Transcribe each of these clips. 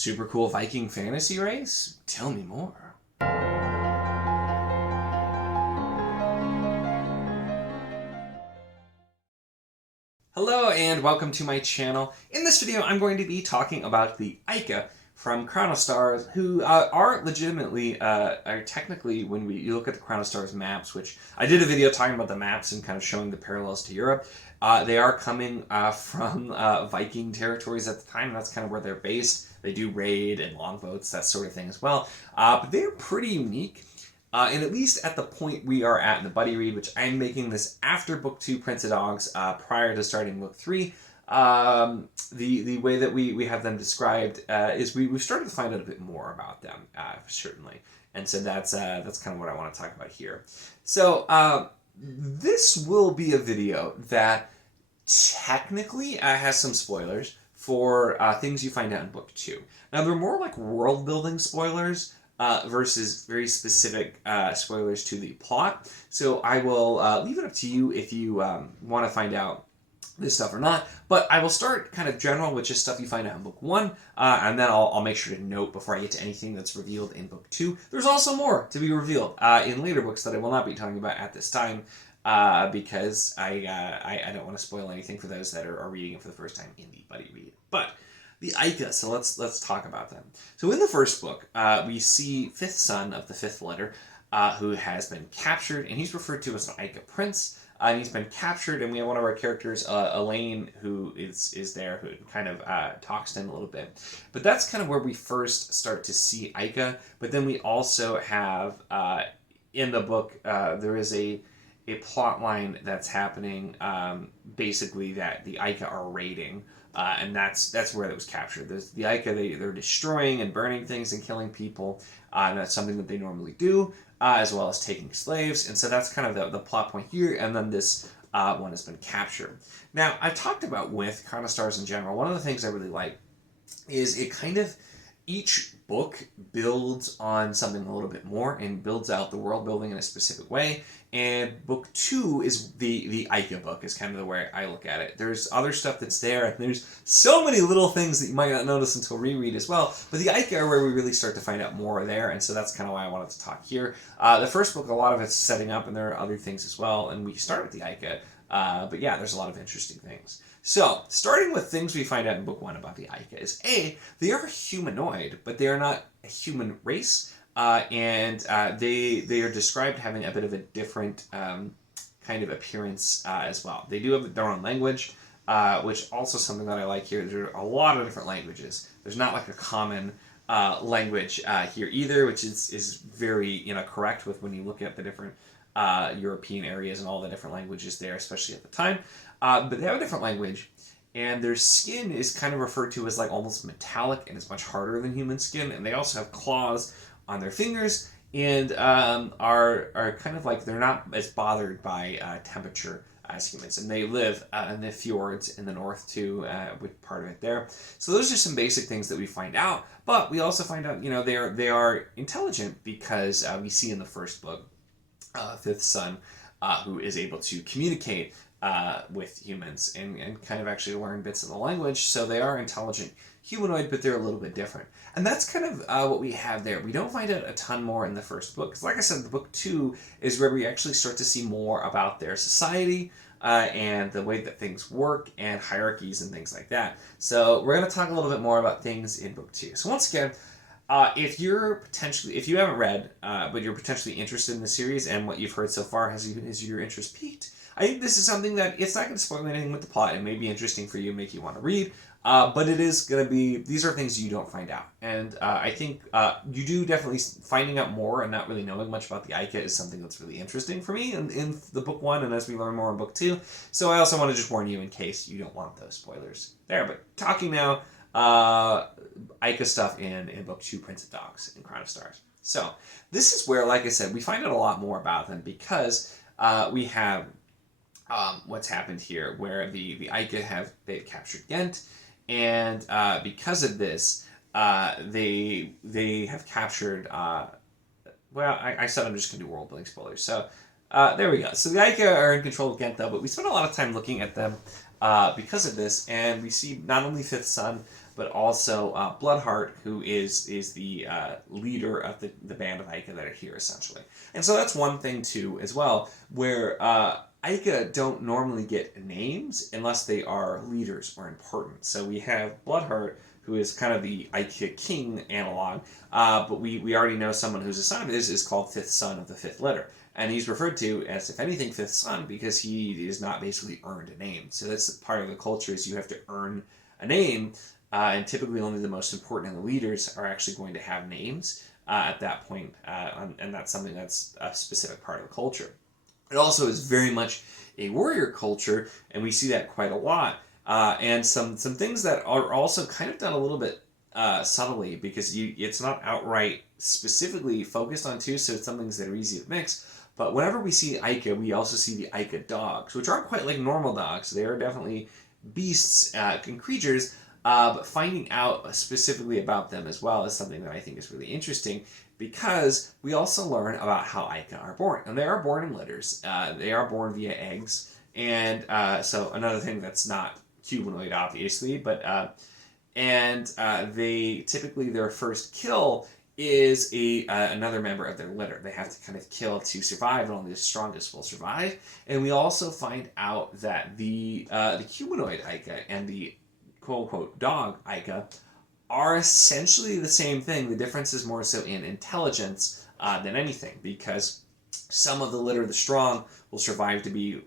Super cool Viking fantasy race? Tell me more. Hello and welcome to my channel. In this video I'm going to be talking about the Eika from Crown of Stars, who are legitimately, are technically, when you look at the Crown of Stars maps, which I did a video talking about the maps and kind of showing the parallels to Europe, they are coming from Viking territories at the time, and that's kind of where they're based. They do raid and longboats, that sort of thing as well, but they're pretty unique. And at least at the point we are at in the buddy read, which I'm making this after book 2, Prince of Dogs, prior to starting book 3, the way that we have them described is we've started to find out a bit more about them, certainly. And so that's kind of what I want to talk about here. So this will be a video that technically has some spoilers for things you find out in book 2. Now, they're more like world-building spoilers, versus very specific spoilers to the plot. So I will leave it up to you if you want to find out this stuff or not. But I will start kind of general with just stuff you find out in book 1, and then I'll make sure to note before I get to anything that's revealed in book 2. There's also more to be revealed in later books that I will not be talking about at this time, because I don't want to spoil anything for those that are reading it for the first time in the buddy read. But the Eika, so let's talk about them. So in the first book, we see fifth son of the fifth letter, who has been captured, and he's referred to as an Eika prince. And he's been captured, and we have one of our characters, Elaine, who is there, who kind of talks to him a little bit. But that's kind of where we first start to see Eika. But then we also have, in the book, there is a plot line that's happening, basically that the Eika are raiding. And that's where it was captured. There's the Eika, they're destroying and burning things and killing people, and that's something that they normally do, as well as taking slaves. And so that's kind of the plot point here, and then this one has been captured. Now, I've talked about with Crown of Stars in general, one of the things I really like is it kind of, each book builds on something a little bit more and builds out the world building in a specific way. And book 2 is the Eika book, is kind of the way I look at it. There's other stuff that's there, and there's so many little things that you might not notice until reread as well. But the Eika are where we really start to find out more there, and so that's kind of why I wanted to talk here. The first book, a lot of it's setting up, and there are other things as well, and we start with the Eika. But yeah, there's a lot of interesting things. So, starting with things we find out in book 1 about the Eika is, A, they are humanoid, but they are not a human race, and they are described having a bit of a different kind of appearance as well. They do have their own language, which also something that I like here. There are a lot of different languages. There's not like a common language here either, which is very correct with when you look at the different European areas and all the different languages there, especially at the time. But they have a different language, and their skin is kind of referred to as like almost metallic, and it's much harder than human skin. And they also have claws on their fingers, and are kind of like, they're not as bothered by temperature as humans. And they live in the fjords in the north too, with part of it there. So those are some basic things that we find out. But we also find out, they are intelligent, because we see in the first book, fifth son, who is able to communicate with humans and kind of actually learn bits of the language. So they are intelligent humanoid, but they're a little bit different. And that's kind of what we have there. We don't find out a ton more in the first book, because like I said, the book 2 is where we actually start to see more about their society, and the way that things work, and hierarchies and things like that. So we're going to talk a little bit more about things in book 2. So once again, if you haven't read, but you're potentially interested in the series and what you've heard so far, has your interest piqued? I think this is something that, it's not going to spoil anything with the plot. It may be interesting for you, make you want to read, but it is going to be, these are things you don't find out. And I think you do definitely, finding out more and not really knowing much about the Eika is something that's really interesting for me in the book 1, and as we learn more in book 2. So I also want to just warn you in case you don't want those spoilers there. But talking now, Eika stuff in book 2, Prince of Dogs and Crown of Stars. So this is where, like I said, we find out a lot more about them, because we have what's happened here, where the Eika they've captured Ghent, and because of this, they have captured. Well, I said I'm just gonna do world building spoilers. So there we go. So the Eika are in control of Ghent, though, but we spent a lot of time looking at them because of this, and we see not only fifth son, but also Bloodheart, who is the leader of the band of Eika that are here, essentially. And so that's one thing, too, as well, where Eika don't normally get names unless they are leaders or important. So we have Bloodheart, who is kind of the Eika king analog, but we already know someone who's a son of his is called Fifth Son of the Fifth Litter. And he's referred to as, if anything, Fifth Son because he is not basically earned a name. So that's part of the culture, is you have to earn a name, and typically only the most important and the leaders are actually going to have names at that point, and that's something that's a specific part of the culture. It also is very much a warrior culture, and we see that quite a lot. And some things that are also kind of done a little bit subtly, because it's not outright specifically focused on too, so it's some things that are easy to mix. But whenever we see Eika, we also see the Eika dogs, which aren't quite like normal dogs. They are definitely beasts and creatures, but finding out specifically about them as well is something that I think is really interesting, because we also learn about how Eika are born. And they are born in litters. They are born via eggs. And so another thing that's not humanoid, obviously, but they typically, their first kill is another member of their litter. They have to kind of kill to survive, and only the strongest will survive. And we also find out that the humanoid Eika and the quote-unquote dog Eika are essentially the same thing. The difference is more so in intelligence than anything, because some of the litter, the strong, will survive to be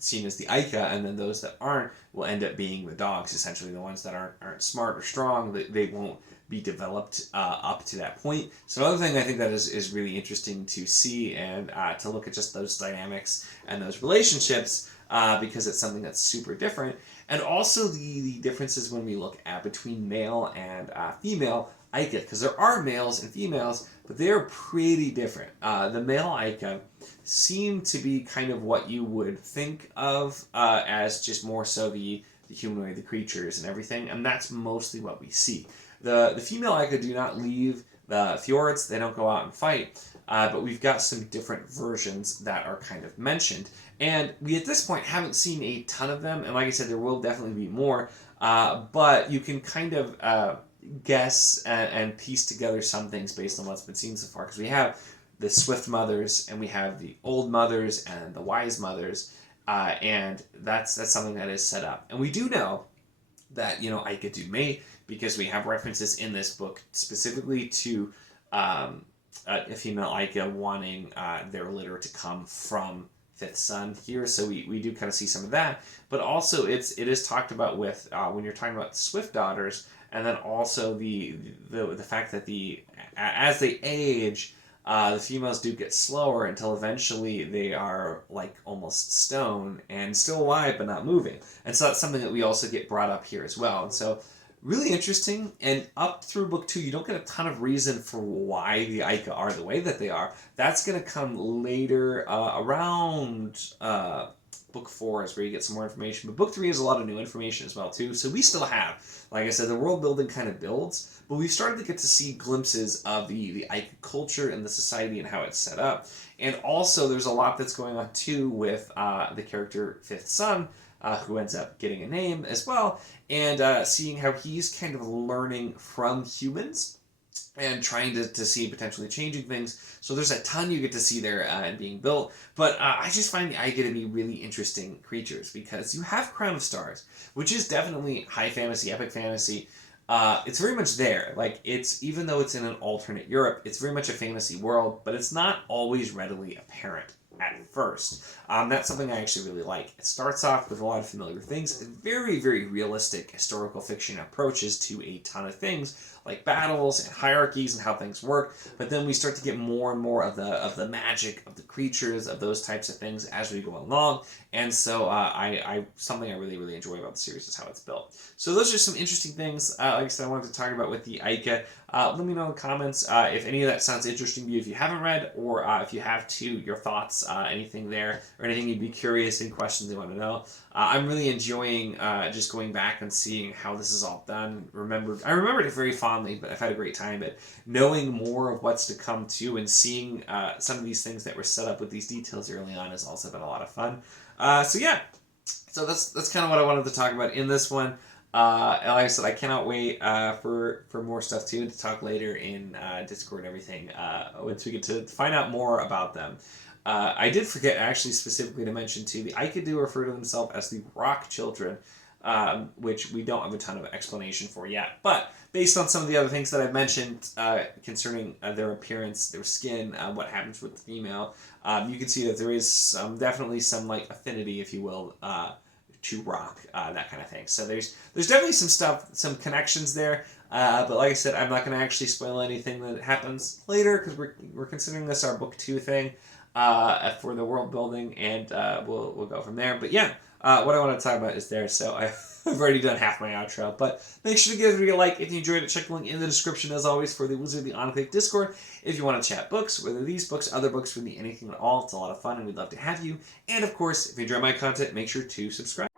seen as the Eika, and then those that aren't will end up being the dogs. Essentially, the ones that aren't smart or strong, they won't be developed up to that point. So another thing I think that is really interesting to see, and to look at just those dynamics and those relationships, because it's something that's super different. And also the differences when we look at between male and female Eika, because there are males and females, but they are pretty different. The male Eika seem to be kind of what you would think of as just more so the humanoid, the creatures and everything, and that's mostly what we see. The female Eika do not leave the fjords, they don't go out and fight, but we've got some different versions that are kind of mentioned. And we, at this point, haven't seen a ton of them, and like I said, there will definitely be more, but you can kind of guess and piece together some things based on what's been seen so far, because we have the swift mothers, and we have the old mothers and the wise mothers, and that's something that is set up. And we do know that, Eika do mate, because we have references in this book specifically to a female Eika wanting their litter to come from Fifth Son here, so we do kind of see some of that. But also it is talked about with when you're talking about the swift daughters, and then also the fact that as they age, the females do get slower until eventually they are like almost stone and still alive but not moving. And so that's something that we also get brought up here as well. And so really interesting. And up through book 2, you don't get a ton of reason for why the Eika are the way that they are. That's going to come later, around book 4 is where you get some more information. But book 3 has a lot of new information as well too. So we still have, like I said, the world building kind of builds, but we've started to get to see glimpses of the Eika culture and the society and how it's set up. And also there's a lot that's going on too with the character Fifth Son, who ends up getting a name as well, and seeing how he's kind of learning from humans and trying to see potentially changing things. So there's a ton you get to see there and being built. But I just find the Eika to be really interesting creatures, because you have Crown of Stars, which is definitely high fantasy, epic fantasy. It's very much there. Like, even though it's in an alternate Europe, it's very much a fantasy world, but it's not always readily apparent at first. That's something I actually really like. It starts off with a lot of familiar things, very, very realistic historical fiction approaches to a ton of things, like battles and hierarchies and how things work, but then we start to get more and more of the magic of the creatures, of those types of things as we go along. And so something I really, really enjoy about the series is how it's built. So those are some interesting things, like I said, I wanted to talk about with the Eika. Let me know in the comments if any of that sounds interesting to you if you haven't read, or if you have too, your thoughts, anything there, or anything you'd be curious, any questions you want to know. I'm really enjoying just going back and seeing how this is all done. I remembered it very fondly, but I've had a great time. But knowing more of what's to come too, and seeing some of these things that were set up with these details early on has also been a lot of fun. So yeah, so that's kind of what I wanted to talk about in this one. And like I said, I cannot wait for more stuff too to talk later in Discord and everything once we get to find out more about them. I did forget actually specifically to mention too, the Eika do refer to themselves as the Rock Children, which we don't have a ton of explanation for yet. But based on some of the other things that I've mentioned concerning their appearance, their skin, what happens with the female, you can see that there is definitely some like affinity, if you will, to rock, that kind of thing. So there's definitely some stuff, some connections there. But like I said, I'm not going to actually spoil anything that happens later because we're considering this our book 2 thing for the world building, and we'll go from there. But yeah, what I want to talk about is there. So I've already done half my outro, but make sure to give the video a like if you enjoyed it. Check the link in the description as always for the Wizard of the Enclave Discord if you want to chat books, whether these books, other books, really anything at all. It's a lot of fun and we'd love to have you. And of course, if you enjoy my content, make sure to subscribe.